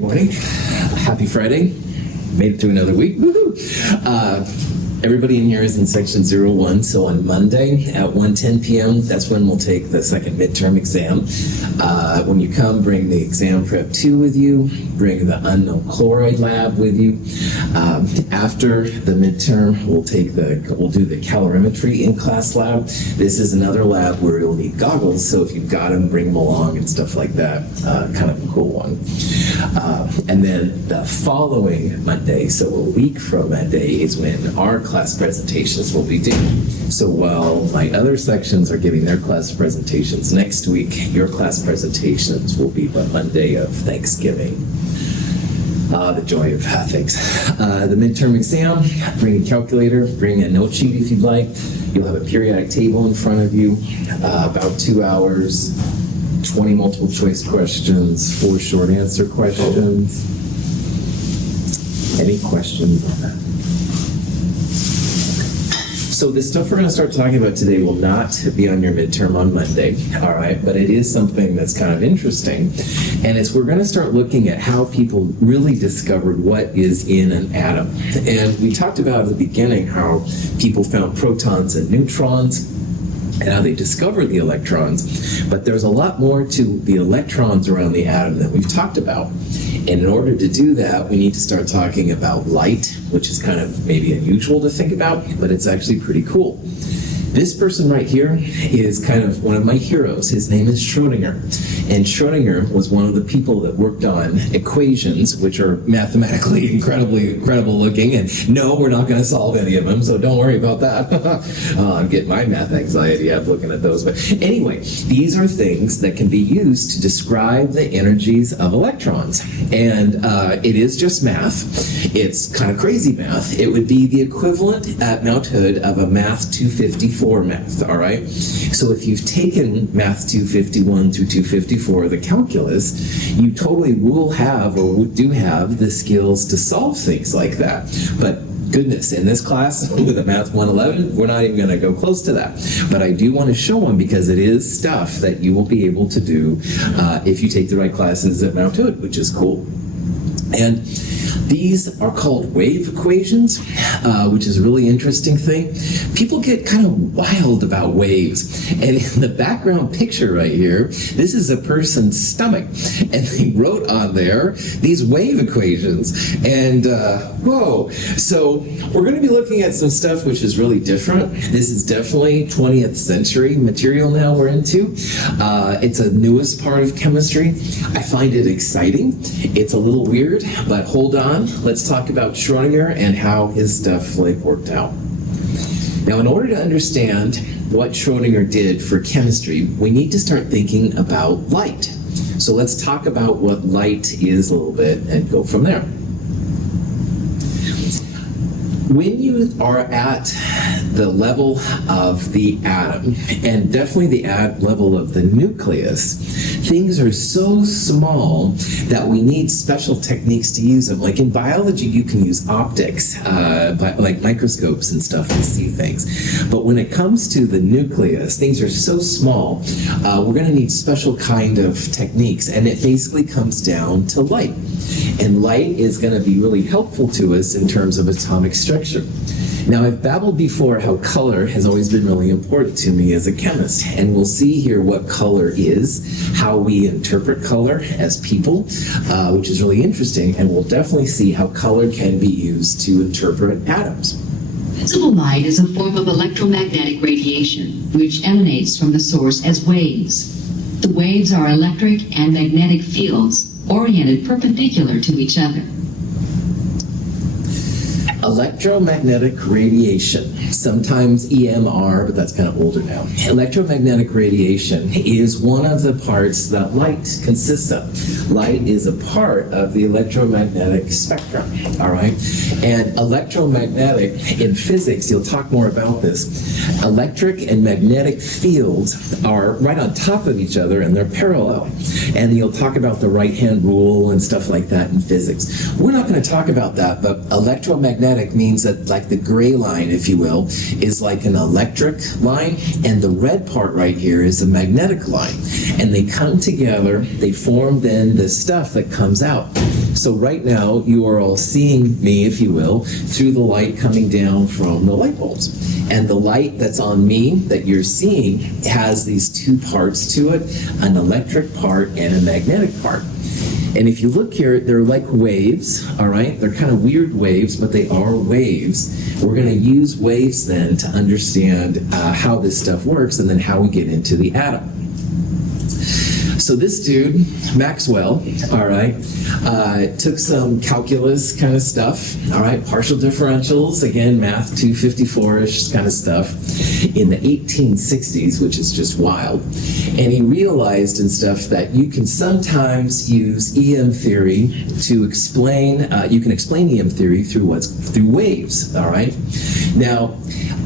Good morning. Happy Friday. Made it to another week. Woohoo! Everybody in here is in section 01, so on Monday at 1:10 p.m., that's when we'll take the second midterm exam. When you come, bring the exam prep 2 with you, bring the unknown chloride lab with you. After the midterm, we'll do the calorimetry in-class lab. This is another lab where you'll need goggles, so if you've got them, bring them along and stuff like that. Kind of a cool one. And then the following Monday, so a week from Monday, is when our class presentations will be due. So while my other sections are giving their class presentations next week, your class presentations will be the Monday of Thanksgiving. The joy of things. The midterm exam, bring a calculator, bring a note sheet if you'd like. You'll have a periodic table in front of you, about 2 hours, 20 multiple choice questions, 4 short answer questions. Any questions on that? So the stuff we're going to start talking about today will not be on your midterm on Monday, all right? But it is something that's kind of interesting. And we're going to start looking at how people really discovered what is in an atom. And we talked about at the beginning how people found protons and neutrons, and how they discovered the electrons. But there's a lot more to the electrons around the atom that we've talked about. And in order to do that, we need to start talking about light, which is kind of maybe unusual to think about, but it's actually pretty cool. This person right here is kind of one of my heroes. His name is Schrödinger. And Schrödinger was one of the people that worked on equations, which are mathematically incredible looking. And no, we're not going to solve any of them, so don't worry about that. I'm getting my math anxiety out looking at those. But anyway, these are things that can be used to describe the energies of electrons. And it is just math. It's kind of crazy math. It would be the equivalent at Mount Hood of a Math 254 math, all right? So if you've taken Math 251 through 254, the calculus, you totally will have or do have the skills to solve things like that. But goodness, in this class with a Math 111, we're not even going to go close to that. But I do want to show them because it is stuff that you will be able to do if you take the right classes at Mount Hood, which is cool. And these are called wave equations, which is a really interesting thing. People get kind of wild about waves. And in the background picture right here, this is a person's stomach. And they wrote on there these wave equations. And whoa. So we're going to be looking at some stuff which is really different. This is definitely 20th century material now we're into. It's a newest part of chemistry. I find it exciting. It's a little weird, but hold on. Let's talk about Schrödinger and how his stuff worked out. Now, in order to understand what Schrödinger did for chemistry, we need to start thinking about light. So let's talk about what light is a little bit and go from there. When you are at the level of the atom, and definitely the level of the nucleus, things are so small that we need special techniques to use them. Like in biology, you can use optics, like microscopes and stuff to see things. But when it comes to the nucleus, things are so small, we're going to need special kind of techniques, and it basically comes down to light. And light is going to be really helpful to us in terms of atomic structure. Now, I've babbled before how color has always been really important to me as a chemist, and we'll see here what color is, how we interpret color as people, which is really interesting, and we'll definitely see how color can be used to interpret atoms. Visible light is a form of electromagnetic radiation, which emanates from the source as waves. The waves are electric and magnetic fields oriented perpendicular to each other. Electromagnetic radiation, sometimes EMR, but that's kind of older now. Electromagnetic radiation is one of the parts that light consists of. Light is a part of the electromagnetic spectrum, all right? And electromagnetic, in physics, you'll talk more about this. Electric and magnetic fields are right on top of each other and they're parallel. And you'll talk about the right-hand rule and stuff like that in physics. We're not going to talk about that, but electromagnetic means that, like, the gray line, if you will, is like an electric line, and the red part right here is a magnetic line. And they come together, they form then the stuff that comes out. So right now, you are all seeing me, if you will, through the light coming down from the light bulbs. And the light that's on me that you're seeing has these two parts to it, an electric part and a magnetic part. And if you look here, they're like waves, all right? They're kind of weird waves, but they are waves. We're going to use waves then to understand how this stuff works and then how we get into the atom. So this dude, Maxwell, all right, took some calculus kind of stuff, all right, partial differentials, again, math 254-ish kind of stuff, in the 1860s, which is just wild. And he realized and stuff that you can sometimes use EM theory to explain, you can explain EM theory through waves, all right? Now,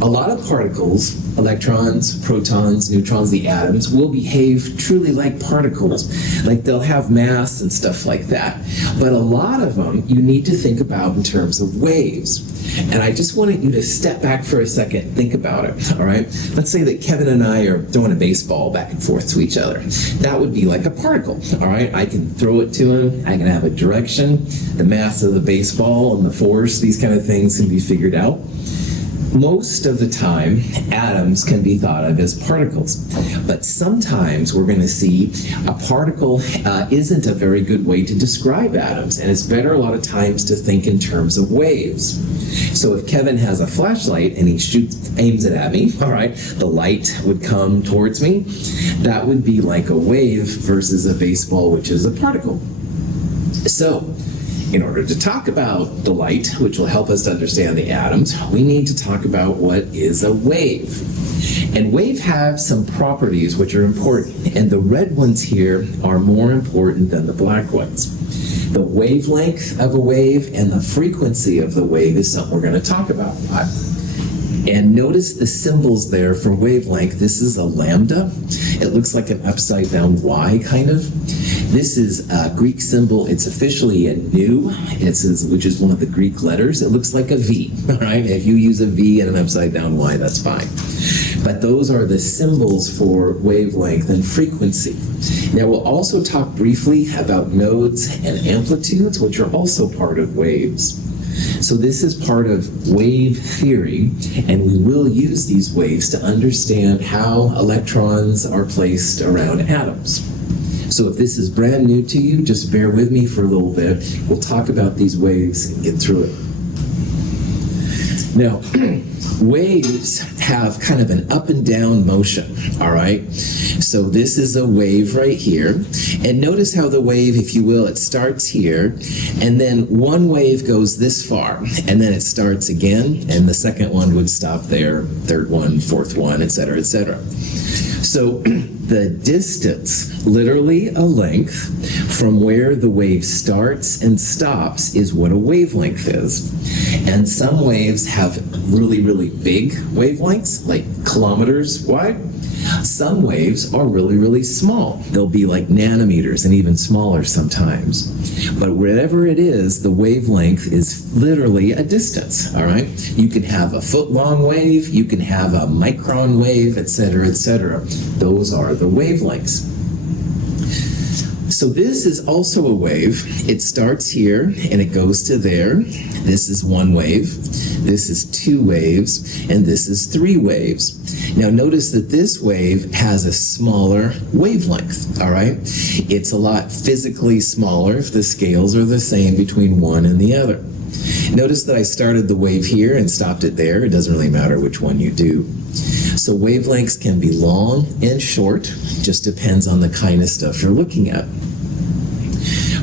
a lot of particles, electrons, protons, neutrons, the atoms, will behave truly like particles. Like they'll have mass and stuff like that. But a lot of them you need to think about in terms of waves. And I just wanted you to step back for a second, think about it, all right? Let's say that Kevin and I are throwing a baseball back and forth to each other. That would be like a particle, all right? I can throw it to him, I can have a direction, the mass of the baseball and the force, these kind of things can be figured out. Most of the time, atoms can be thought of as particles. But sometimes we're going to see a particle isn't a very good way to describe atoms. And it's better a lot of times to think in terms of waves. So if Kevin has a flashlight and he aims it at me, all right, the light would come towards me. That would be like a wave versus a baseball, which is a particle. So, in order to talk about the light, which will help us to understand the atoms, we need to talk about what is a wave. And waves have some properties which are important, and the red ones here are more important than the black ones. The wavelength of a wave and the frequency of the wave is something we're going to talk about a lot. And notice the symbols there for wavelength. This is a lambda. It looks like an upside down Y kind of. This is a Greek symbol. It's officially a nu, which is one of the Greek letters. It looks like a V, all right? If you use a V and an upside down Y, that's fine. But those are the symbols for wavelength and frequency. Now we'll also talk briefly about nodes and amplitudes, which are also part of waves. So this is part of wave theory, and we will use these waves to understand how electrons are placed around atoms. So if this is brand new to you, just bear with me for a little bit. We'll talk about these waves and get through it. Now, waves have kind of an up and down motion, all right? So this is a wave right here. And notice how the wave, if you will, it starts here, and then one wave goes this far, and then it starts again, and the second one would stop there, third one, fourth one, et cetera, et cetera. So the distance, literally a length, from where the wave starts and stops is what a wavelength is. And some waves have really, really big wavelengths, like kilometers wide. Some waves are really, really small. They'll be like nanometers and even smaller sometimes. But whatever it is, the wavelength is literally a distance, all right? You can have a foot-long wave, you can have a micron wave, et cetera, et cetera. Those are the wavelengths. So this is also a wave. It starts here and it goes to there. This is one wave. This is two waves. And this is three waves. Now notice that this wave has a smaller wavelength, all right? It's a lot physically smaller if the scales are the same between one and the other. Notice that I started the wave here and stopped it there. It doesn't really matter which one you do. So wavelengths can be long and short, just depends on the kind of stuff you're looking at.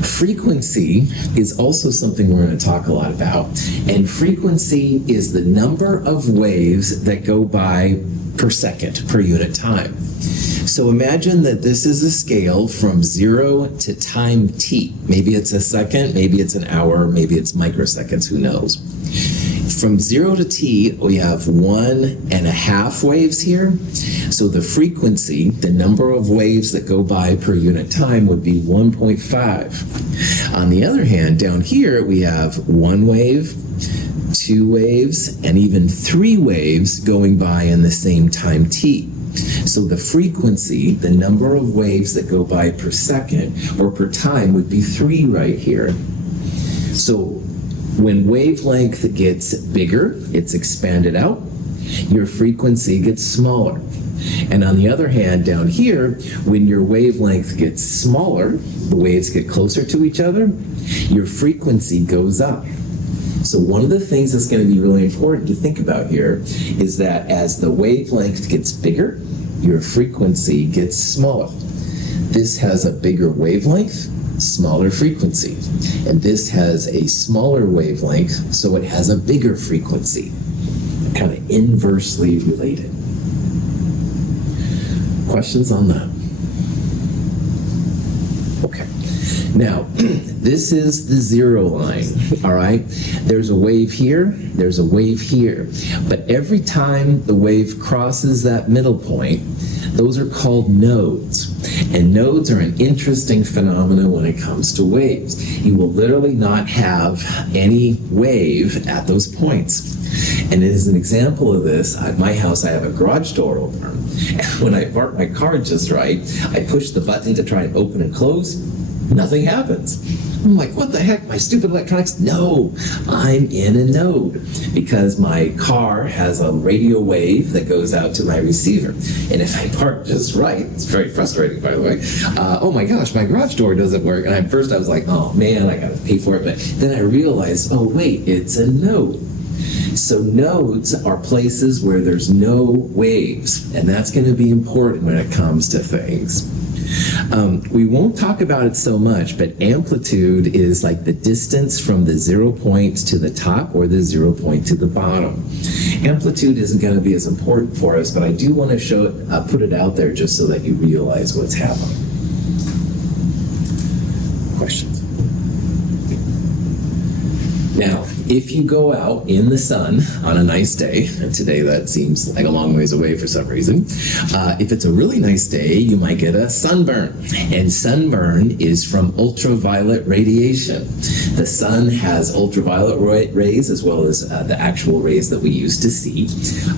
Frequency is also something we're going to talk a lot about, and frequency is the number of waves that go by per second, per unit time. So imagine that this is a scale from 0 to time t. Maybe it's a second, maybe it's an hour, maybe it's microseconds, who knows. From 0 to t, we have 1.5 waves here. So the frequency, the number of waves that go by per unit time, would be 1.5. On the other hand, down here we have 1 wave, 2 waves, and even 3 waves going by in the same time t. So the frequency, the number of waves that go by per second or per time, would be 3 right here. So when wavelength gets bigger, it's expanded out, your frequency gets smaller. And on the other hand, down here, when your wavelength gets smaller, the waves get closer to each other, your frequency goes up. So one of the things that's going to be really important to think about here is that as the wavelength gets bigger, your frequency gets smaller. This has a bigger wavelength, smaller frequency. And this has a smaller wavelength, so it has a bigger frequency. Kind of inversely related. Questions on that? Okay. Now, this is the zero line, all right? There's a wave here, there's a wave here. But every time the wave crosses that middle point, those are called nodes. And nodes are an interesting phenomenon when it comes to waves. You will literally not have any wave at those points. And as an example of this, at my house I have a garage door opener. And when I park my car just right, I push the button to try and open and close, nothing happens. I'm like, what the heck, my stupid electronics? No, I'm in a node because my car has a radio wave that goes out to my receiver. And if I park just right, it's very frustrating, by the way, oh my gosh, my garage door doesn't work. And at first I was like, oh man, I gotta pay for it. But then I realized, oh wait, it's a node. So nodes are places where there's no waves, and that's going to be important when it comes to things. We won't talk about it so much, but amplitude is like the distance from the 0 point to the top or the 0 point to the bottom. Amplitude isn't going to be as important for us, but I do want to show it, put it out there just so that you realize what's happening. Questions? Now, if you go out in the sun on a nice day, and today that seems like a long ways away for some reason, if it's a really nice day, you might get a sunburn. And sunburn is from ultraviolet radiation. The sun has ultraviolet rays as well as the actual rays that we use to see.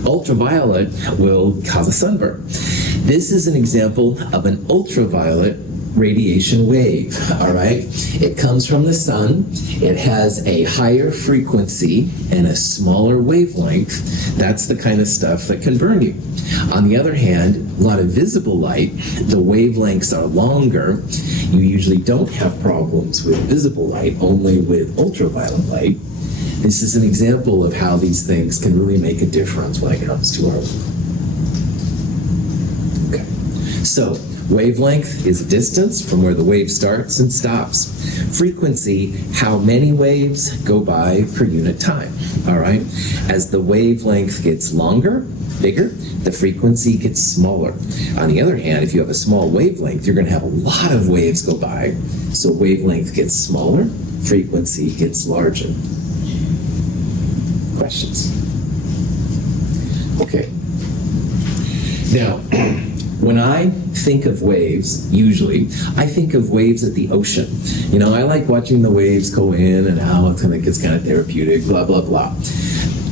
Ultraviolet will cause a sunburn. This is an example of an ultraviolet radiation wave, all right? It comes from the sun. It has a higher frequency and a smaller wavelength. That's the kind of stuff that can burn you. On the other hand, a lot of visible light, the wavelengths are longer. You usually don't have problems with visible light, only with ultraviolet light. This is an example of how these things can really make a difference when it comes to our work. Okay. So, wavelength is a distance from where the wave starts and stops. Frequency, how many waves go by per unit time, all right? As the wavelength gets longer, bigger, the frequency gets smaller. On the other hand, if you have a small wavelength, you're going to have a lot of waves go by. So wavelength gets smaller, frequency gets larger. Questions? Okay. Now, when I think of waves, usually, I think of waves at the ocean. You know, I like watching the waves go in and out, and it gets kind of therapeutic, blah, blah, blah.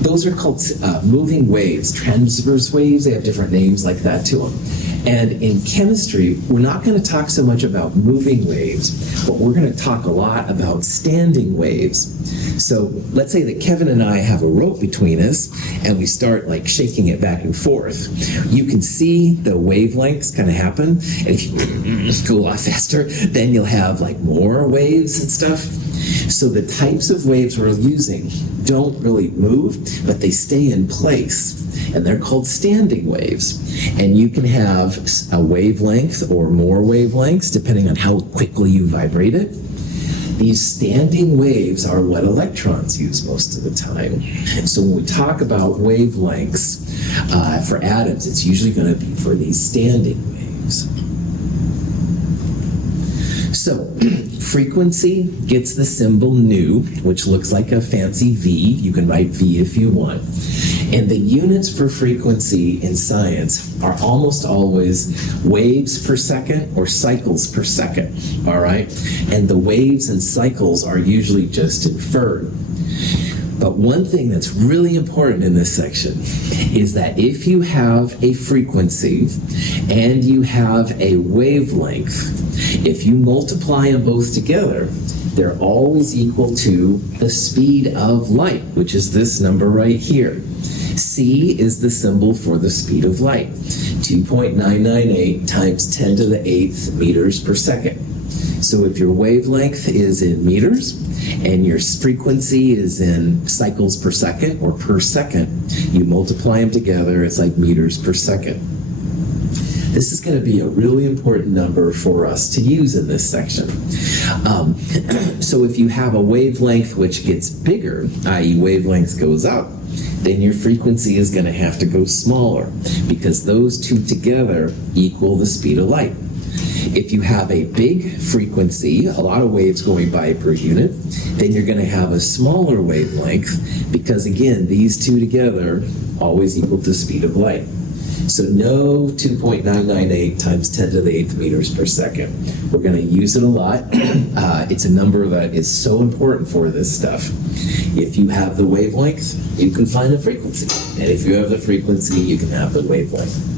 Those are called moving waves, transverse waves. They have different names like that to them. And in chemistry, we're not going to talk so much about moving waves, but we're going to talk a lot about standing waves. So let's say that Kevin and I have a rope between us, and we start like shaking it back and forth. You can see the wavelengths kind of happen, and if you go a lot faster, then you'll have like more waves and stuff. So the types of waves we're using don't really move, but they stay in place. And they're called standing waves. And you can have a wavelength or more wavelengths depending on how quickly you vibrate it. These standing waves are what electrons use most of the time. And so when we talk about wavelengths for atoms, it's usually going to be for these standing waves. So, frequency gets the symbol nu, which looks like a fancy V. You can write V if you want. And the units for frequency in science are almost always waves per second or cycles per second, all right? And the waves and cycles are usually just inferred. But one thing that's really important in this section is that if you have a frequency and you have a wavelength, if you multiply them both together, they're always equal to the speed of light, which is this number right here. C is the symbol for the speed of light, 2.998 times 10 to the 8th meters per second. So if your wavelength is in meters and your frequency is in cycles per second or per second, you multiply them together, it's like meters per second. This is going to be a really important number for us to use in this section. So if you have a wavelength which gets bigger, i.e. wavelength goes up, then your frequency is going to have to go smaller because those two together equal the speed of light. If you have a big frequency, a lot of waves going by per unit, then you're going to have a smaller wavelength because, again, these two together always equal the speed of light. So no 2.998 times 10 to the 8th meters per second. We're going to use it a lot. It's a number that is so important for this stuff. If you have the wavelength, you can find the frequency. And if you have the frequency, you can have the wavelength.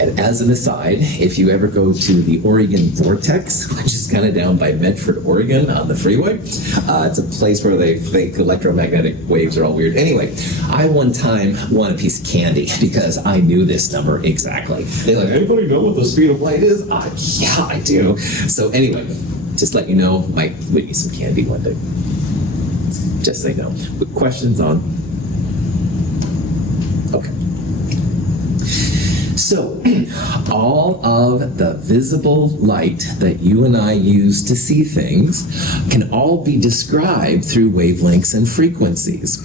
And as an aside, if you ever go to the Oregon Vortex, which is kind of down by Medford, Oregon on the freeway, it's a place where they think electromagnetic waves are all weird. Anyway, I one time won a piece of candy because I knew this number exactly. They're like, anybody know what the speed of light is? Yeah, I do. So anyway, just let you know, might win you some candy one day. Just so you know. But questions on? Okay. So, all of the visible light that you and I use to see things can all be described through wavelengths and frequencies.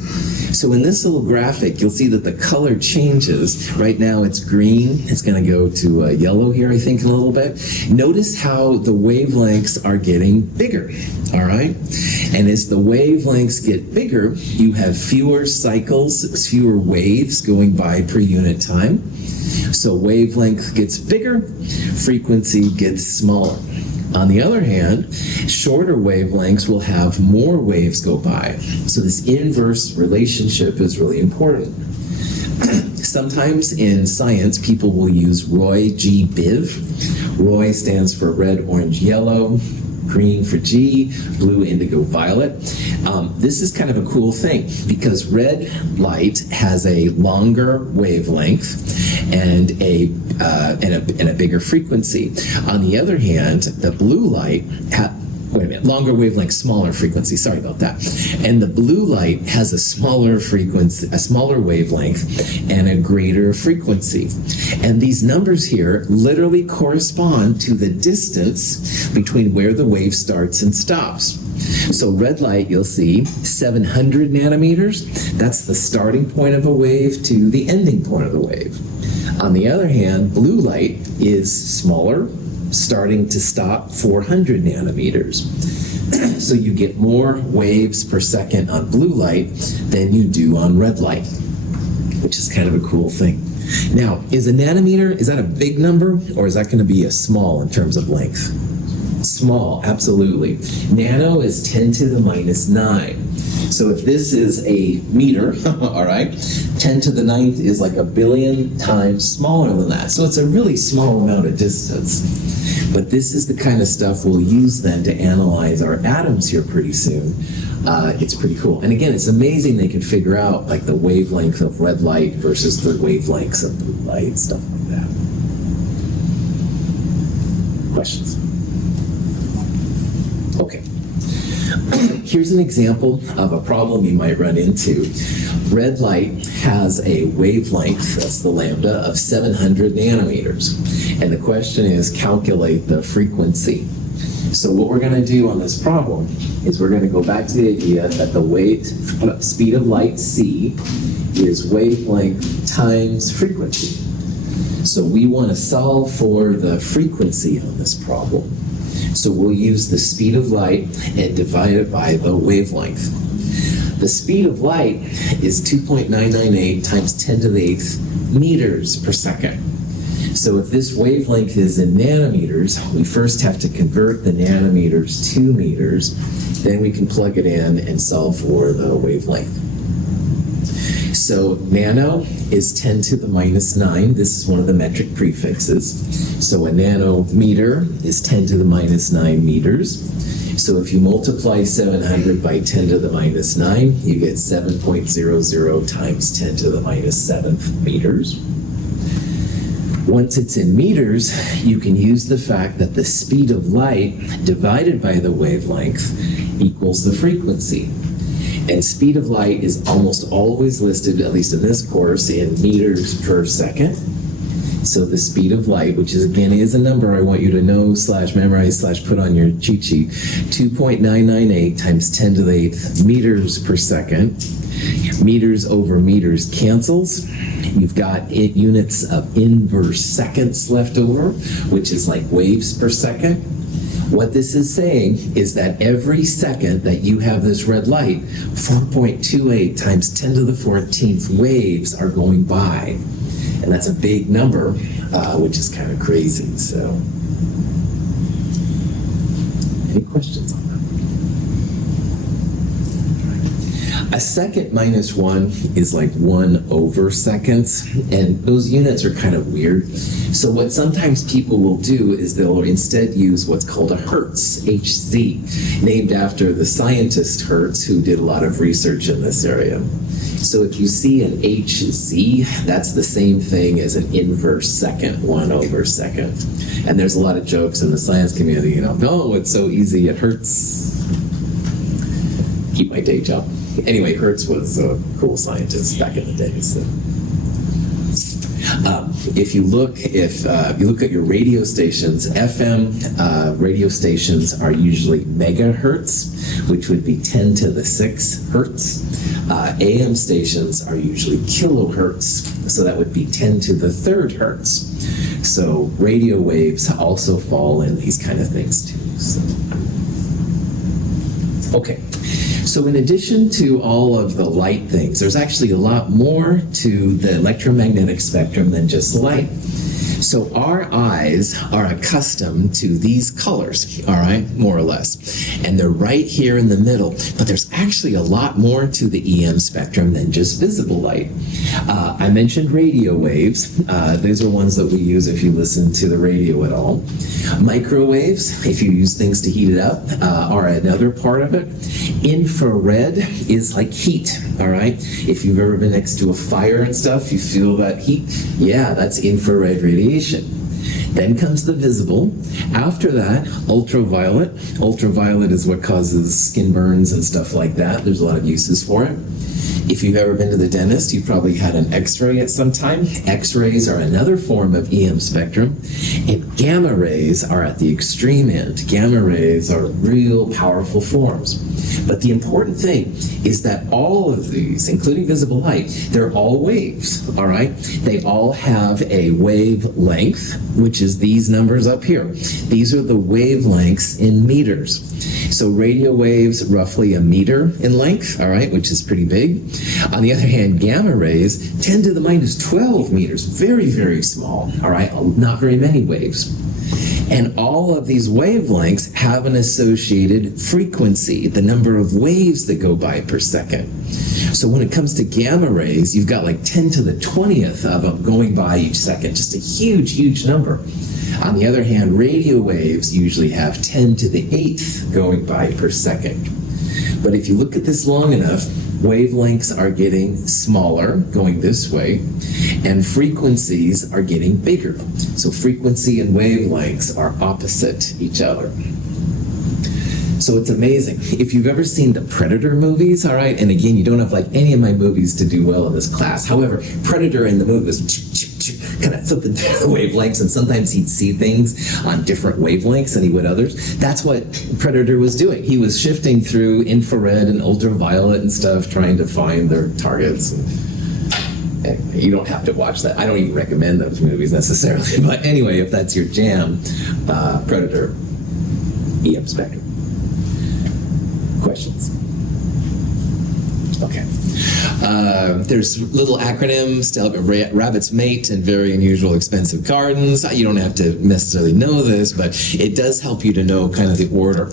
So in this little graphic, you'll see that the color changes. Right now it's green. It's going to go to yellow here, I think, in a little bit. Notice how the wavelengths are getting bigger, all right? And as the wavelengths get bigger, you have fewer cycles, fewer waves going by per unit time. So wavelength gets bigger, frequency gets smaller. On the other hand, shorter wavelengths will have more waves go by. So this inverse relationship is really important. Sometimes in science, people will use Roy G. Biv. Roy stands for red, orange, yellow. Green for G, blue, indigo, violet. This is kind of a cool thing because red light has a longer wavelength and a bigger frequency. On the other hand, the blue light longer wavelength, smaller frequency. Sorry about that. And the blue light has a smaller frequency, a smaller wavelength, and a greater frequency. And these numbers here literally correspond to the distance between where the wave starts and stops. So red light, you'll see 700 nanometers. That's the starting point of a wave to the ending point of the wave. On the other hand, blue light is smaller, starting to stop 400 nanometers. So you get more waves per second on blue light than you do on red light, which is kind of a cool thing. Now, is a nanometer, is that a big number, or is that going to be a small in terms of length? Small, absolutely. Nano is 10 to the minus 9. So if this is a meter, all right, 10 to the 9th is like a billion times smaller than that. So it's a really small amount of distance. But this is the kind of stuff we'll use then to analyze our atoms here pretty soon. It's pretty cool. And again, it's amazing they can figure out like the wavelength of red light versus the wavelengths of blue light, stuff like that. Questions? Okay. Here's an example of a problem you might run into. Red light has a wavelength, that's the lambda, of 700 nanometers. And the question is, calculate the frequency. So what we're going to do on this problem is we're going to go back to the idea that the speed of light, c, is wavelength times frequency. So we want to solve for the frequency on this problem. So we'll use the speed of light and divide it by the wavelength. The speed of light is 2.998 times 10 to the 8th meters per second. So if this wavelength is in nanometers, we first have to convert the nanometers to meters, then we can plug it in and solve for the wavelength. So nano is 10 to the minus 9. This is one of the metric prefixes. So a nanometer is 10 to the minus 9 meters. So if you multiply 700 by 10 to the minus 9, you get 7.00 times 10 to the minus 7th meters. Once it's in meters, you can use the fact that the speed of light divided by the wavelength equals the frequency. And speed of light is almost always listed, at least in this course, in meters per second. So the speed of light, which is again is a number I want you to know / memorize / put on your cheat sheet, 2.998 times 10 to the 8th meters per second. Meters over meters cancels. You've got units of inverse seconds left over, which is like waves per second. What this is saying is that every second that you have this red light, 4.28 times 10 to the 14th waves are going by. And that's a big number, which is kind of crazy. So, any questions on that? A second minus 1 is like 1 over seconds, and those units are kind of weird. So what sometimes people will do is they'll instead use what's called a Hertz, HZ, named after the scientist Hertz, who did a lot of research in this area. So if you see an HZ, that's the same thing as an inverse second, 1 over second. And there's a lot of jokes in the science community, oh, it's so easy, it hurts. Keep my day job. Anyway, Hertz was a cool scientist back in the day. So. If you look at your radio stations, FM radio stations are usually megahertz, which would be 10 to the 6 hertz. AM stations are usually kilohertz, so that would be 10 to the 3rd hertz. So radio waves also fall in these kind of things too. So. Okay. So in addition to all of the light things, there's actually a lot more to the electromagnetic spectrum than just light. So our eyes are accustomed to these colors, all right, more or less. And they're right here in the middle. But there's actually a lot more to the EM spectrum than just visible light. I mentioned radio waves. Those are ones that we use if you listen to the radio at all. Microwaves, if you use things to heat it up, are another part of it. Infrared is like heat, all right? If you've ever been next to a fire and stuff, you feel that heat. Yeah, that's infrared radiation. Then comes the visible. After that, ultraviolet. Ultraviolet is what causes skin burns and stuff like that. There's a lot of uses for it. If you've ever been to the dentist, you've probably had an X-ray at some time. X-rays are another form of EM spectrum. And gamma rays are at the extreme end. Gamma rays are real powerful forms. But the important thing is that all of these, including visible light, they're all waves, all right? They all have a wavelength, which is these numbers up here. These are the wavelengths in meters. So radio waves, roughly a meter in length, all right, which is pretty big. On the other hand, gamma rays, 10 to the minus 12 meters, very, very small, all right, not very many waves. And all of these wavelengths have an associated frequency, the number of waves that go by per second. So when it comes to gamma rays, you've got like 10 to the 20th of them going by each second, just a huge, huge number. On the other hand, radio waves usually have 10 to the 8th going by per second. But if you look at this long enough, wavelengths are getting smaller, going this way, and frequencies are getting bigger. So frequency and wavelengths are opposite each other. So it's amazing. If you've ever seen the Predator movies, all right, and again, you don't have like any of my movies to do well in this class. However, Predator in the movie was kind of something through the wavelengths, and sometimes he'd see things on different wavelengths than he would others. That's what Predator was doing. He was shifting through infrared and ultraviolet and stuff, trying to find their targets. And you don't have to watch that. I don't even recommend those movies necessarily. But anyway, if that's your jam, Predator, EM spectrum. Questions? Okay. There's little acronyms to help rabbits mate in very unusual, expensive gardens. You don't have to necessarily know this, but it does help you to know kind of the order.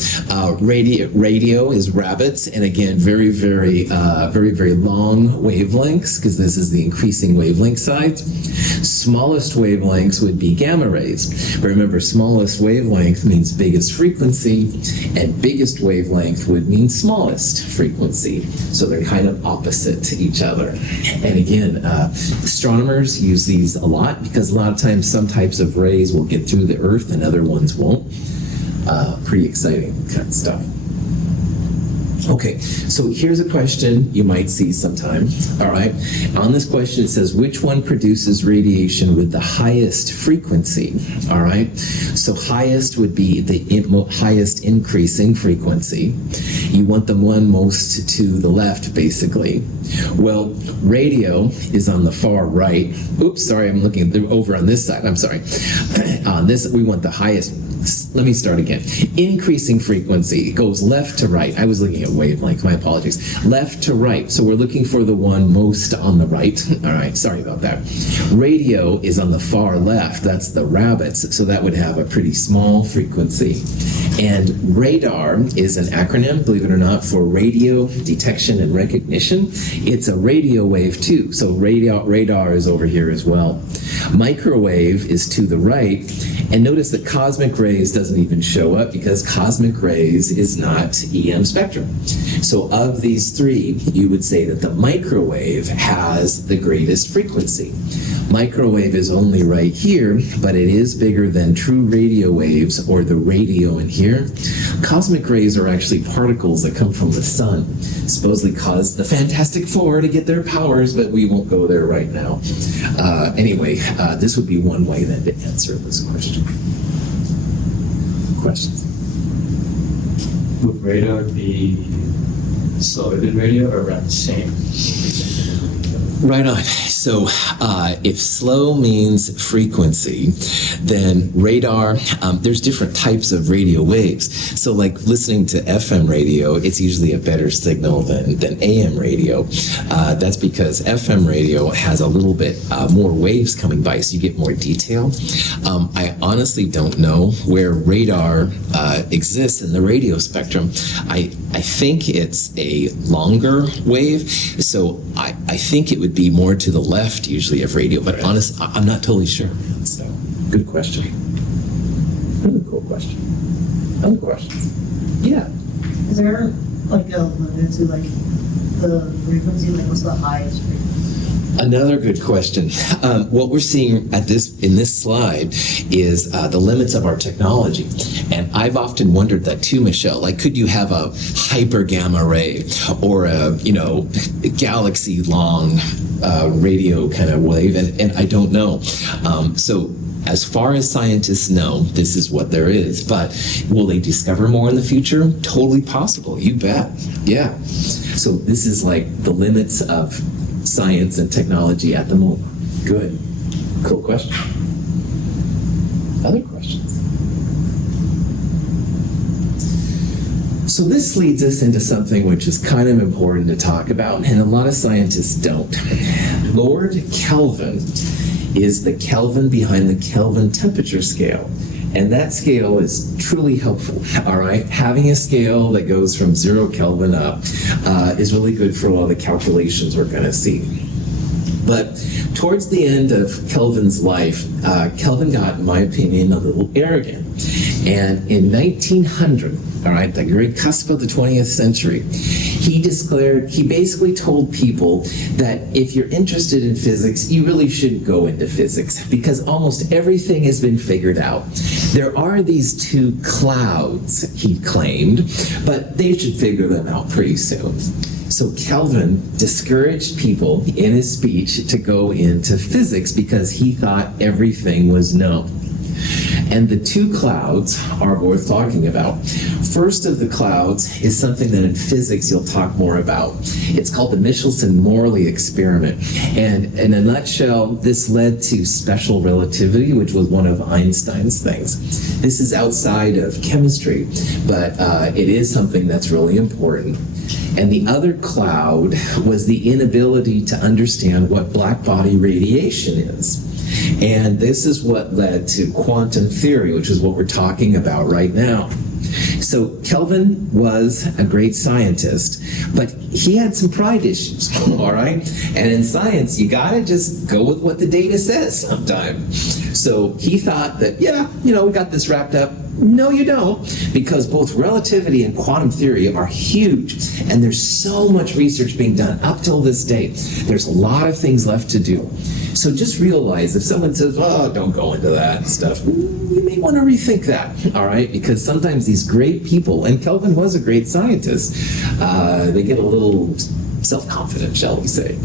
Radio is rabbits, and again, very, very long wavelengths, because this is the increasing wavelength side. Smallest wavelengths would be gamma rays. But remember, smallest wavelength means biggest frequency, and biggest wavelength would mean smallest frequency. So they're kind of opposite to each other. And again, astronomers use these a lot because a lot of times some types of rays will get through the Earth and other ones won't. Pretty exciting kind of stuff. Okay, so here's a question you might see sometime. All right, on this question it says, which one produces radiation with the highest frequency? All right, so highest would be the highest increasing frequency. You want the one most to the left, basically. Well, radio is on the far right. Oops, sorry, I'm looking over on this side. I'm sorry. On this, we want the highest. Let me start again. Increasing frequency goes left to right. I was looking at wavelength, my apologies. Left to right. So we're looking for the one most on the right. All right, sorry about that. Radio is on the far left. That's the rabbits. So that would have a pretty small frequency. And radar is an acronym, believe it or not, for radio detection and recognition. It's a radio wave too. So radar is over here as well. Microwave is to the right. And notice that cosmic rays doesn't even show up because cosmic rays is not EM spectrum. So of these three, you would say that the microwave has the greatest frequency. Microwave is only right here, but it is bigger than true radio waves or the radio in here. Cosmic rays are actually particles that come from the sun, supposedly cause the Fantastic Four to get their powers, but we won't go there right now. Anyway, this would be one way then to answer this question. Questions? Would radar be slower than radio or around the same? Right on. So if slow means frequency, then radar, there's different types of radio waves. So like listening to FM radio, it's usually a better signal than AM radio. That's because FM radio has a little bit more waves coming by, so you get more detail. I honestly don't know where radar exists in the radio spectrum. I think it's a longer wave, so I think it would be more to the left usually of radio, but honestly, I'm not totally sure. So, good question. Really cool question. Other questions? Yeah. Is there like a limit to like the frequency? Like what's the highest frequency? Another good question. What we're seeing in this slide is the limits of our technology. And I've often wondered that too, Michelle. Like, could you have a hyper gamma ray or a, galaxy long radio kind of wave? And I don't know. So as far as scientists know, this is what there is. But will they discover more in the future? Totally possible. You bet. Yeah. So this is like the limits of science and technology at the moment. Good. Cool question. Other questions? So this leads us into something which is kind of important to talk about, and a lot of scientists don't. Lord Kelvin is the Kelvin behind the Kelvin temperature scale. And that scale is truly helpful, all right? Having a scale that goes from 0 Kelvin up is really good for a lot of the calculations we're going to see. But towards the end of Kelvin's life, Kelvin got, in my opinion, a little arrogant. And in 1900, all right, the very cusp of the 20th century, he basically told people that if you're interested in physics, you really shouldn't go into physics because almost everything has been figured out. There are these two clouds, he claimed, but they should figure them out pretty soon. So Kelvin discouraged people in his speech to go into physics because he thought everything was known. And the two clouds are worth talking about. First of the clouds is something that in physics you'll talk more about. It's called the Michelson-Morley experiment. And in a nutshell, this led to special relativity, which was one of Einstein's things. This is outside of chemistry, but it is something that's really important. And the other cloud was the inability to understand what black body radiation is. And this is what led to quantum theory, which is what we're talking about right now. So Kelvin was a great scientist, but he had some pride issues, all right? And in science, you gotta just go with what the data says sometimes. So he thought that, yeah, we got this wrapped up. No, you don't, because both relativity and quantum theory are huge, and there's so much research being done up till this day. There's a lot of things left to do. So just realize if someone says, oh, don't go into that stuff, you may want to rethink that, all right? Because sometimes these great people, and Kelvin was a great scientist, they get a little self-confident, shall we say.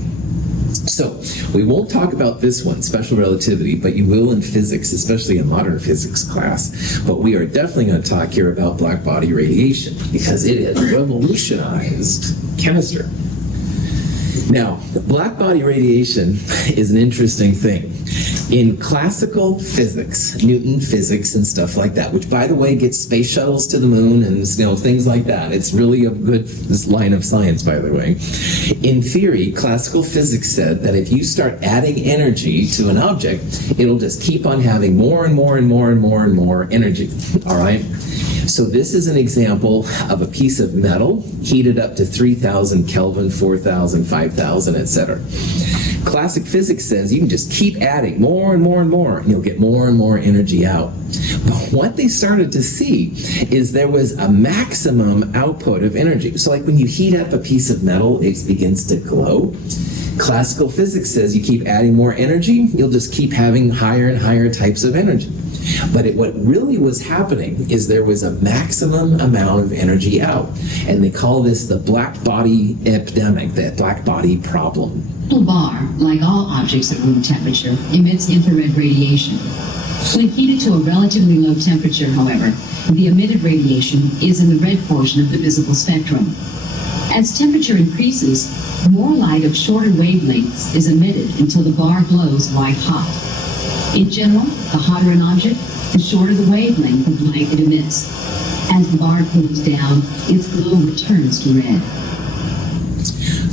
So we won't talk about this one, special relativity, but you will in physics, especially in modern physics class. But we are definitely going to talk here about black body radiation because it has revolutionized chemistry. Now, black body radiation is an interesting thing. In classical physics, Newton physics and stuff like that, which by the way gets space shuttles to the moon and things like that. It's really a good line of science, by the way. In theory, classical physics said that if you start adding energy to an object, it'll just keep on having more and more and more and more and more energy. All right? So this is an example of a piece of metal heated up to 3,000 Kelvin, 4,000, 5,000, etc. Classic physics says you can just keep adding more and more and more, and you'll get more and more energy out. But what they started to see is there was a maximum output of energy. So like when you heat up a piece of metal, it begins to glow. Classical physics says you keep adding more energy, you'll just keep having higher and higher types of energy. But what really was happening is there was a maximum amount of energy out. And they call this the black body epidemic, the black body problem. The bar, like all objects at room temperature, emits infrared radiation. When heated to a relatively low temperature, however, the emitted radiation is in the red portion of the visible spectrum. As temperature increases, more light of shorter wavelengths is emitted until the bar glows white hot. In general, the hotter an object, the shorter the wavelength of light it emits. As the bar cools down, its glow returns to red.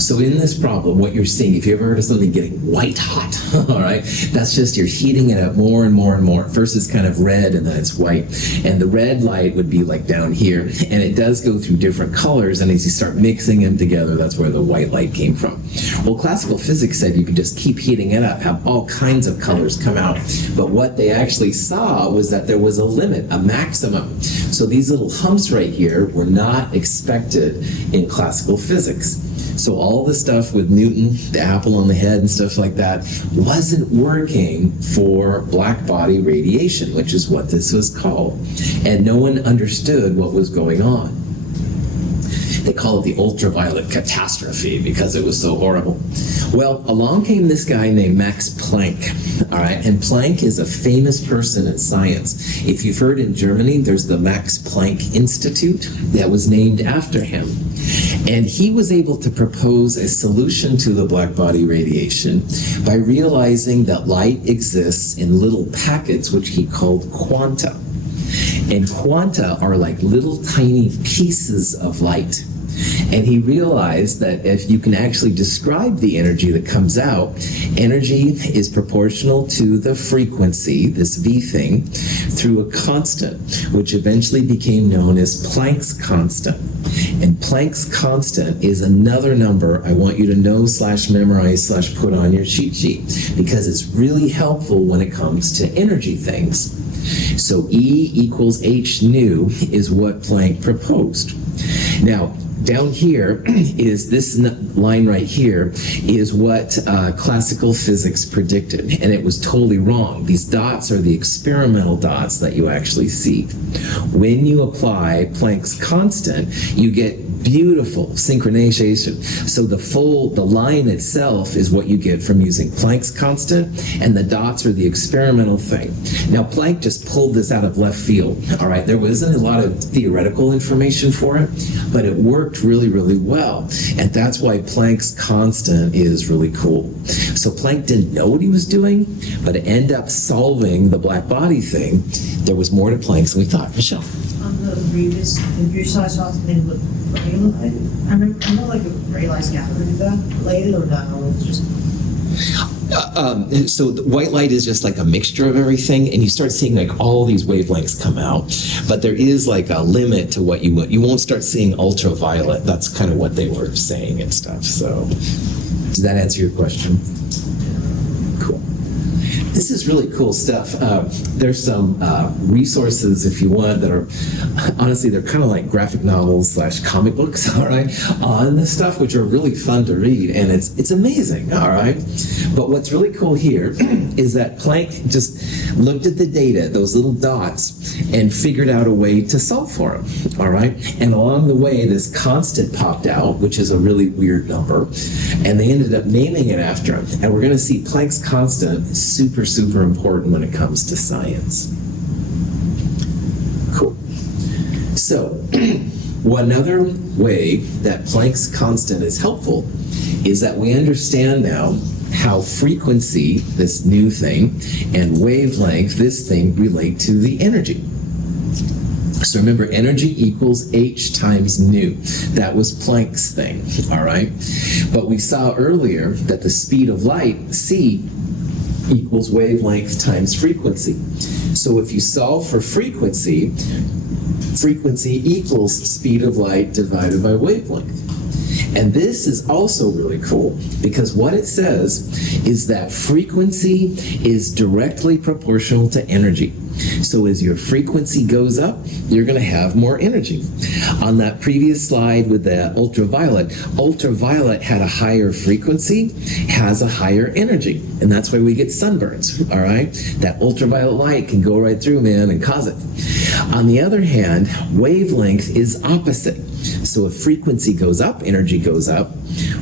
So in this problem, what you're seeing, if you ever heard of something getting white hot, all right, that's just you're heating it up more and more and more. First it's kind of red and then it's white. And the red light would be like down here. And it does go through different colors. And as you start mixing them together, that's where the white light came from. Well, classical physics said you could just keep heating it up, have all kinds of colors come out. But what they actually saw was that there was a limit, a maximum. So these little humps right here were not expected in classical physics. So all the stuff with Newton, the apple on the head and stuff like that, wasn't working for black body radiation, which is what this was called. And no one understood what was going on. They call it the ultraviolet catastrophe because it was so horrible. Well, along came this guy named Max Planck, all right? And Planck is a famous person in science. If you've heard in Germany, there's the Max Planck Institute that was named after him. And he was able to propose a solution to the black body radiation by realizing that light exists in little packets, which he called quanta. And quanta are like little tiny pieces of light. And he realized that if you can actually describe the energy that comes out, energy is proportional to the frequency, this V thing, through a constant, which eventually became known as Planck's constant. And Planck's constant is another number I want you to know / memorize / put on your cheat sheet, because it's really helpful when it comes to energy things. So E equals h nu is what Planck proposed. Now, down here is this line right here is what classical physics predicted, and it was totally wrong. These dots are the experimental dots that you actually see. When you apply Planck's constant, you get Beautiful synchronization. So the line itself is what you get from using Planck's constant, and the dots are the experimental thing. Now, Planck just pulled this out of left field, all right? There wasn't a lot of theoretical information for it, but it worked really, really well. And that's why Planck's constant is really cool. So Planck didn't know what he was doing, but it ended up solving the black body thing. There was more to Planck than we thought. Michelle? On the previous slide, I saw something with ray light. I know like a ray light's gathering, is that related or no? It's just So the white light is just like a mixture of everything, and you start seeing like all these wavelengths come out. But there is like a limit to what you won't start seeing ultraviolet. That's kind of what they were saying and stuff. So does that answer your question? Cool. This is really cool stuff. There's some resources, if you want, that are, honestly, they're kind of like graphic novels / comic books, all right, on this stuff, which are really fun to read, and it's amazing, all right? But what's really cool here is that Planck just looked at the data, those little dots, and figured out a way to solve for them, all right? And along the way, this constant popped out, which is a really weird number, and they ended up naming it after him. And we're going to see Planck's constant is super, super important when it comes to science. Cool. So, one other way that Planck's constant is helpful is that we understand now how frequency, this new thing, and wavelength, this thing, relate to the energy. So remember, energy equals h times nu. That was Planck's thing, all right? But we saw earlier that the speed of light, c, equals wavelength times frequency. So if you solve for frequency, frequency equals speed of light divided by wavelength. And this is also really cool because what it says is that frequency is directly proportional to energy. So as your frequency goes up, you're going to have more energy. On that previous slide with the ultraviolet had a higher frequency, has a higher energy. And that's why we get sunburns, all right? That ultraviolet light can go right through, man, and cause it. On the other hand, wavelength is opposite. So if frequency goes up, energy goes up.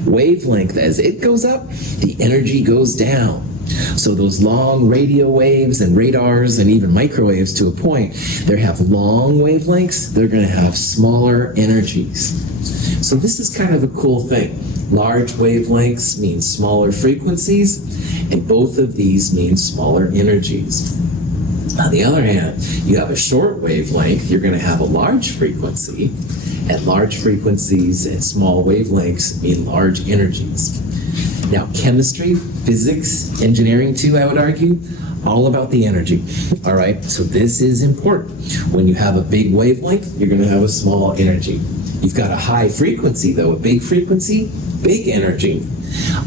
Wavelength, as it goes up, the energy goes down. So those long radio waves and radars and even microwaves to a point, they have long wavelengths, they're going to have smaller energies. So this is kind of a cool thing. Large wavelengths mean smaller frequencies, and both of these mean smaller energies. On the other hand, you have a short wavelength, you're going to have a large frequency, and large frequencies and small wavelengths mean large energies. Now, chemistry, physics, engineering too, I would argue, all about the energy, all right? So this is important. When you have a big wavelength, you're going to have a small energy. You've got a high frequency, though, a big frequency, big energy.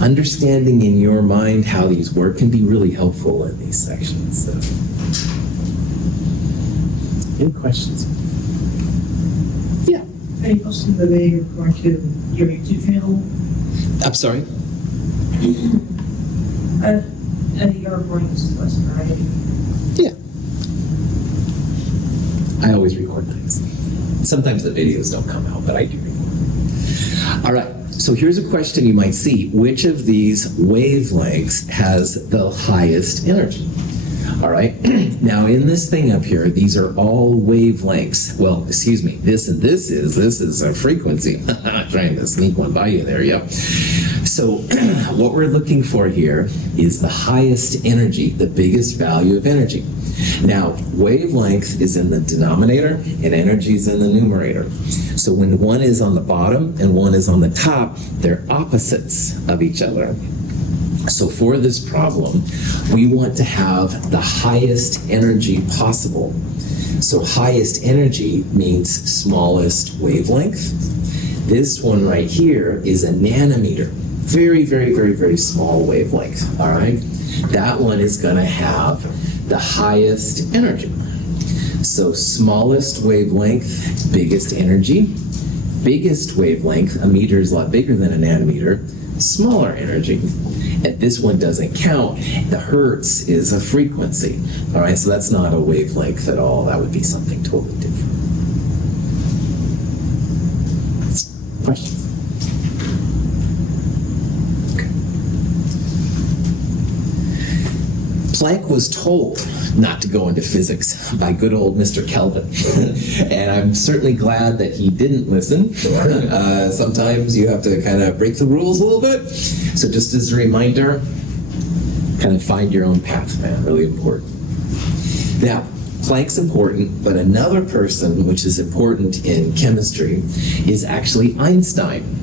Understanding in your mind how these work can be really helpful in these sections. So. Any questions? Yeah. Any posting the way you're going to your YouTube channel? I'm sorry? You're recording this lesson, right? Yeah. I always record things. Sometimes the videos don't come out, but I do record. All right. So here's a question you might see. Which of these wavelengths has the highest energy? All right. Now in this thing up here, these are all wavelengths. Well, excuse me. This is a frequency. Trying to sneak one by you there. Yep. So what we're looking for here is the highest energy, the biggest value of energy. Now, wavelength is in the denominator and energy is in the numerator. So when one is on the bottom and one is on the top, they're opposites of each other. So for this problem, we want to have the highest energy possible. So highest energy means smallest wavelength. This one right here is a nanometer. Very, very, very, very small wavelength, all right? That one is going to have the highest energy. So smallest wavelength, biggest energy. Biggest wavelength, a meter is a lot bigger than a nanometer, smaller energy. And this one doesn't count. The hertz is a frequency, all right? So that's not a wavelength at all. That would be something totally different. Questions? Planck was told not to go into physics by good old Mr. Kelvin. And I'm certainly glad that he didn't listen. Sometimes you have to kind of break the rules a little bit. So just as a reminder, kind of find your own path, man. Really important. Now, Planck's important, but another person which is important in chemistry is actually Einstein.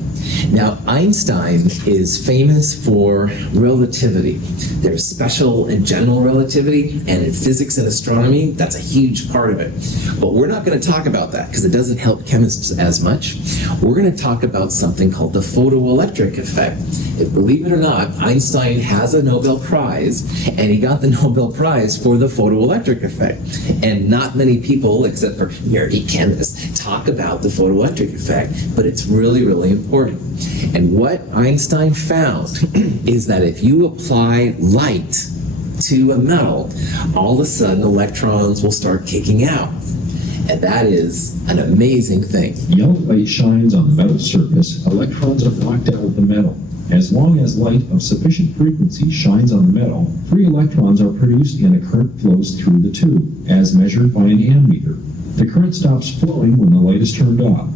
Now, Einstein is famous for relativity. There's special and general relativity, and in physics and astronomy, that's a huge part of it. But we're not going to talk about that because it doesn't help chemists as much. We're going to talk about something called the photoelectric effect. And believe it or not, Einstein has a Nobel Prize, and he got the Nobel Prize for the photoelectric effect. And not many people, except for nerdy chemists, talk about the photoelectric effect, but it's really, really important. And what Einstein found is that if you apply light to a metal, all of a sudden electrons will start kicking out. And that is an amazing thing. Yellow light shines on the metal surface, electrons are knocked out of the metal. As long as light of sufficient frequency shines on the metal, free electrons are produced and a current flows through the tube, as measured by an ammeter. The current stops flowing when the light is turned off.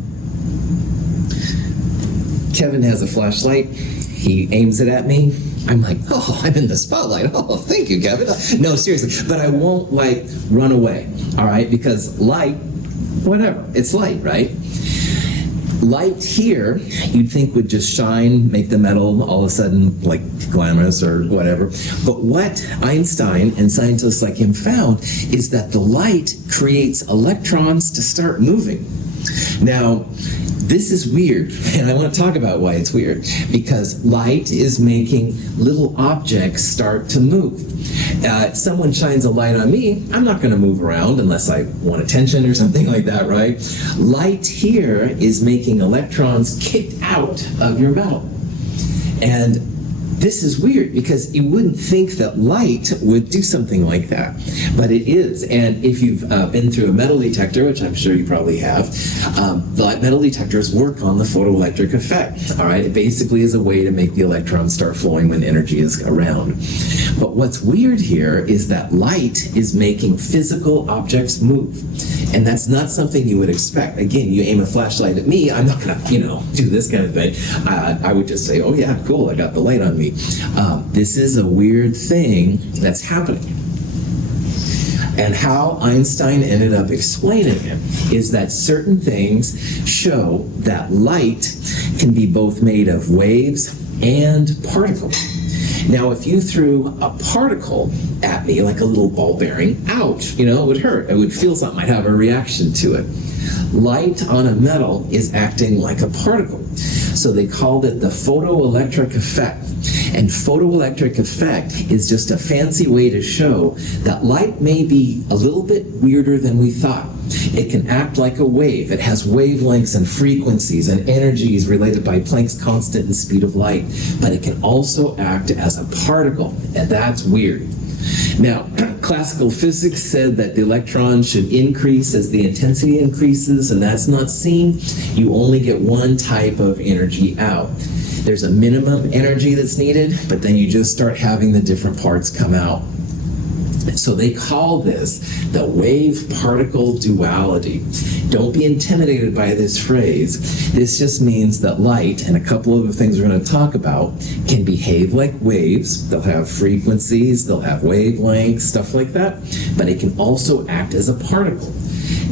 Kevin has a flashlight. He aims it at me. I'm like, oh, I'm in the spotlight. Oh, thank you, Kevin. No, seriously. But I won't, run away, all right? Because light, whatever, it's light, right? Light here, you'd think would just shine, make the metal all of a sudden, glamorous or whatever. But what Einstein and scientists like him found is that the light creates electrons to start moving. Now, this is weird, and I want to talk about why it's weird. Because light is making little objects start to move. Someone shines a light on me, I'm not going to move around unless I want attention or something like that, right? Light here is making electrons kicked out of your metal. And this is weird because you wouldn't think that light would do something like that, but it is. And if you've been through a metal detector, which I'm sure you probably have, the metal detectors work on the photoelectric effect. All right, it basically is a way to make the electrons start flowing when energy is around. But what's weird here is that light is making physical objects move, and that's not something you would expect. Again, you aim a flashlight at me, I'm not going to, do this kind of thing. I would just say, oh yeah, cool, I got the light on me. This is a weird thing that's happening. And how Einstein ended up explaining it is that certain things show that light can be both made of waves and particles. Now, if you threw a particle at me, like a little ball bearing, ouch, it would hurt. It would feel something. I'd have a reaction to it. Light on a metal is acting like a particle. So they called it the photoelectric effect. And photoelectric effect is just a fancy way to show that light may be a little bit weirder than we thought. It can act like a wave. It has wavelengths and frequencies and energies related by Planck's constant and speed of light. But it can also act as a particle, and that's weird. Now, classical physics said that the electron should increase as the intensity increases, and that's not seen. You only get one type of energy out. There's a minimum energy that's needed, but then you just start having the different parts come out. So they call this the wave-particle duality. Don't be intimidated by this phrase. This just means that light, and a couple of the things we're going to talk about, can behave like waves. They'll have frequencies, they'll have wavelengths, stuff like that, but it can also act as a particle.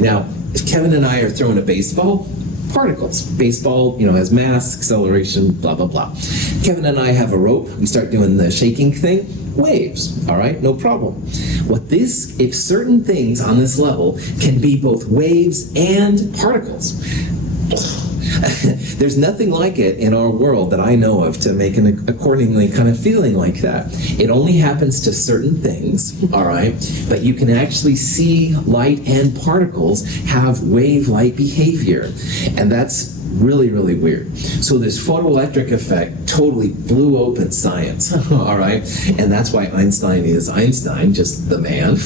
Now, if Kevin and I are throwing a baseball, particles. Baseball, has mass, acceleration, blah, blah, blah. Kevin and I have a rope. We start doing the shaking thing. Waves, all right? No problem. If certain things on this level can be both waves and particles, there's nothing like it in our world that I know of to make an accordingly kind of feeling like that. It only happens to certain things, all right? But you can actually see light and particles have wave-like behavior. And that's really, really weird. So this photoelectric effect totally blew open science, all right? And that's why Einstein is Einstein, just the man.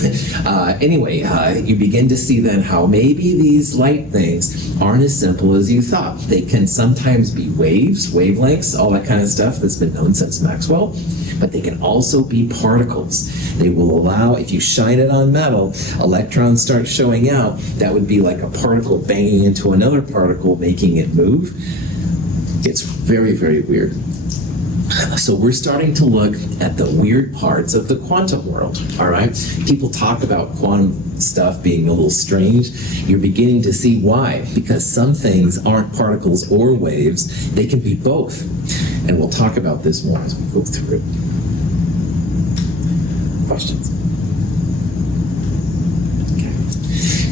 Anyway, you begin to see then how maybe these light things aren't as simple as you thought. They can sometimes be waves, wavelengths, all that kind of stuff that's been known since Maxwell, but they can also be particles. They will allow, if you shine it on metal, electrons start showing out. That would be like a particle banging into another particle, making it move. It's very, very weird. So we're starting to look at the weird parts of the quantum world, all right? People talk about quantum stuff being a little strange. You're beginning to see why, because some things aren't particles or waves. They can be both. And we'll talk about this more as we go through. Questions?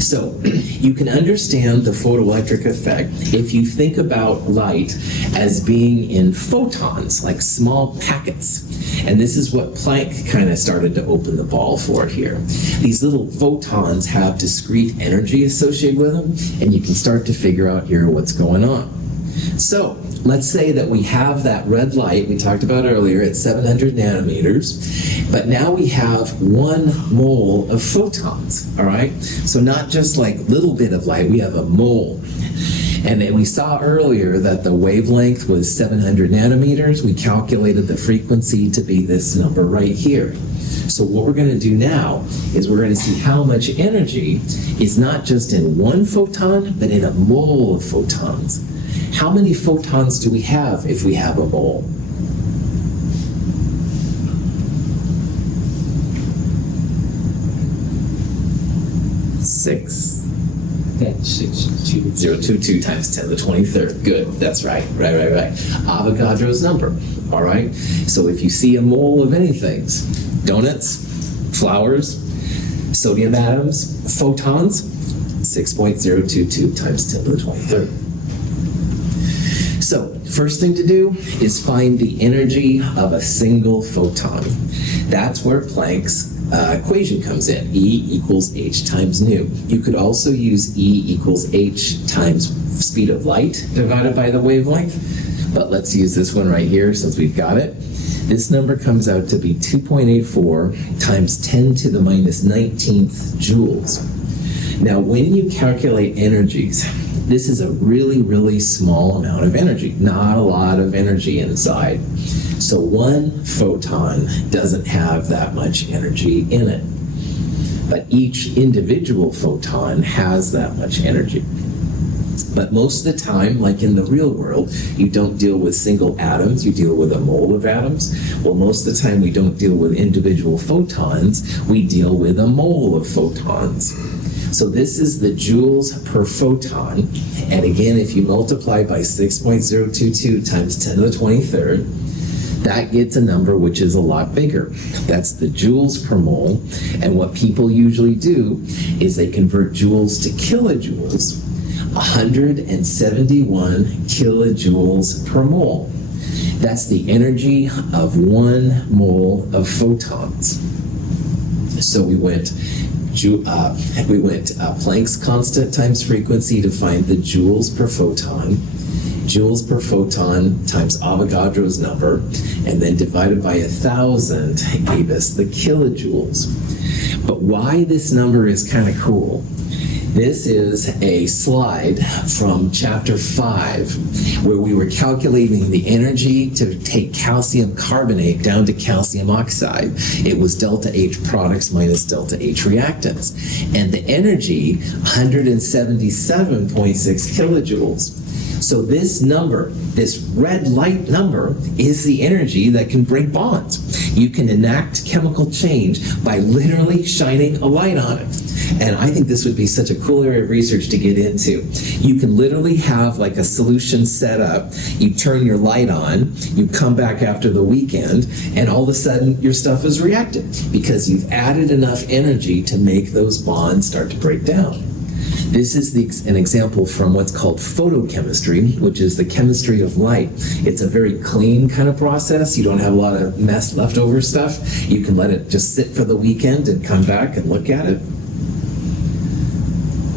So you can understand the photoelectric effect if you think about light as being in photons, like small packets. And this is what Planck kind of started to open the ball for here. These little photons have discrete energy associated with them, and you can start to figure out here what's going on. So let's say that we have that red light we talked about earlier at 700 nanometers, but now we have 1 mole of photons, all right? So not just like little bit of light, we have a mole. And then we saw earlier that the wavelength was 700 nanometers. We calculated the frequency to be this number right here. So what we're going to do now is we're going to see how much energy is not just in 1 photon, but in a mole of photons. How many photons do we have if we have a mole? Six. 0.22 times 10 to the 23rd. Good, that's right. Right. Avogadro's number, all right? So if you see a mole of anything, donuts, flowers, sodium atoms, photons, 6.022 times 10 to the 23rd. So, first thing to do is find the energy of a single photon. That's where Planck's equation comes in, E equals h times nu. You could also use E equals h times speed of light divided by the wavelength, but let's use this one right here since we've got it. This number comes out to be 2.84 times 10 to the minus 19th joules. Now, when you calculate energies, this is a really, really small amount of energy, not a lot of energy inside. So 1 photon doesn't have that much energy in it. But each individual photon has that much energy. But most of the time, like in the real world, you don't deal with single atoms, you deal with a mole of atoms. Well, most of the time we don't deal with individual photons, we deal with a mole of photons. So this is the joules per photon. And again, if you multiply by 6.022 times 10 to the 23rd, that gets a number which is a lot bigger. That's the joules per mole. And what people usually do is they convert joules to kilojoules. 171 kilojoules per mole. That's the energy of 1 mole of photons. So we went Planck's constant times frequency to find the joules per photon. Joules per photon times Avogadro's number, and then divided by 1,000 gave us the kilojoules. But why this number is kind of cool, this is a slide from chapter 5 where we were calculating the energy to take calcium carbonate down to calcium oxide. It was delta H products minus delta H reactants. And the energy, 177.6 kilojoules. So this number, this red light number, is the energy that can break bonds. You can enact chemical change by literally shining a light on it. And I think this would be such a cool area of research to get into. You can literally have like a solution set up, you turn your light on, you come back after the weekend, and all of a sudden your stuff is reacting because you've added enough energy to make those bonds start to break down. This is an example from what's called photochemistry, which is the chemistry of light. It's a very clean kind of process. You don't have a lot of mess, leftover stuff. You can let it just sit for the weekend and come back and look at it.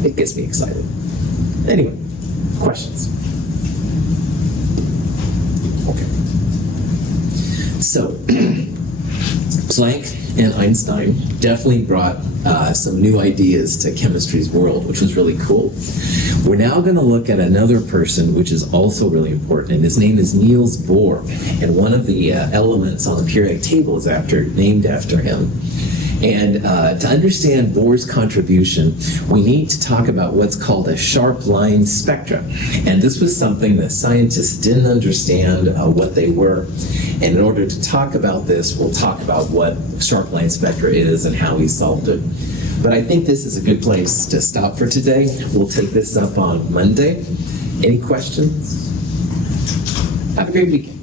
It gets me excited. Anyway, questions? Okay. So, Planck and Einstein definitely brought some new ideas to chemistry's world, which was really cool. We're now going to look at another person, which is also really important, and his name is Niels Bohr, and one of the elements on the periodic table is named after him. And to understand Bohr's contribution, we need to talk about what's called a sharp line spectra. And this was something that scientists didn't understand what they were. And in order to talk about this, we'll talk about what sharp line spectra is and how he solved it. But I think this is a good place to stop for today. We'll take this up on Monday. Any questions? Have a great weekend.